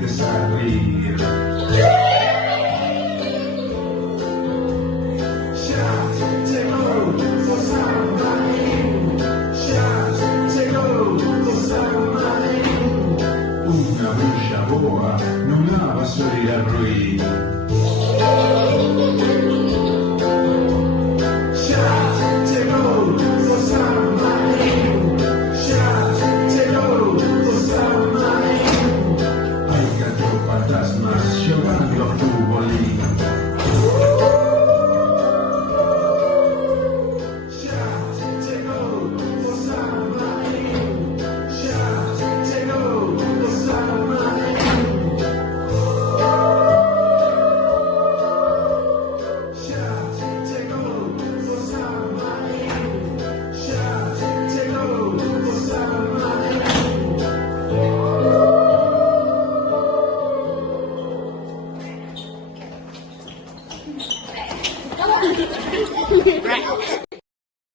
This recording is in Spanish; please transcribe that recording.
comiences a reír. Ya llegó San Martín, ya llegó San Martín. Una bella boa non la va a solir a ruir.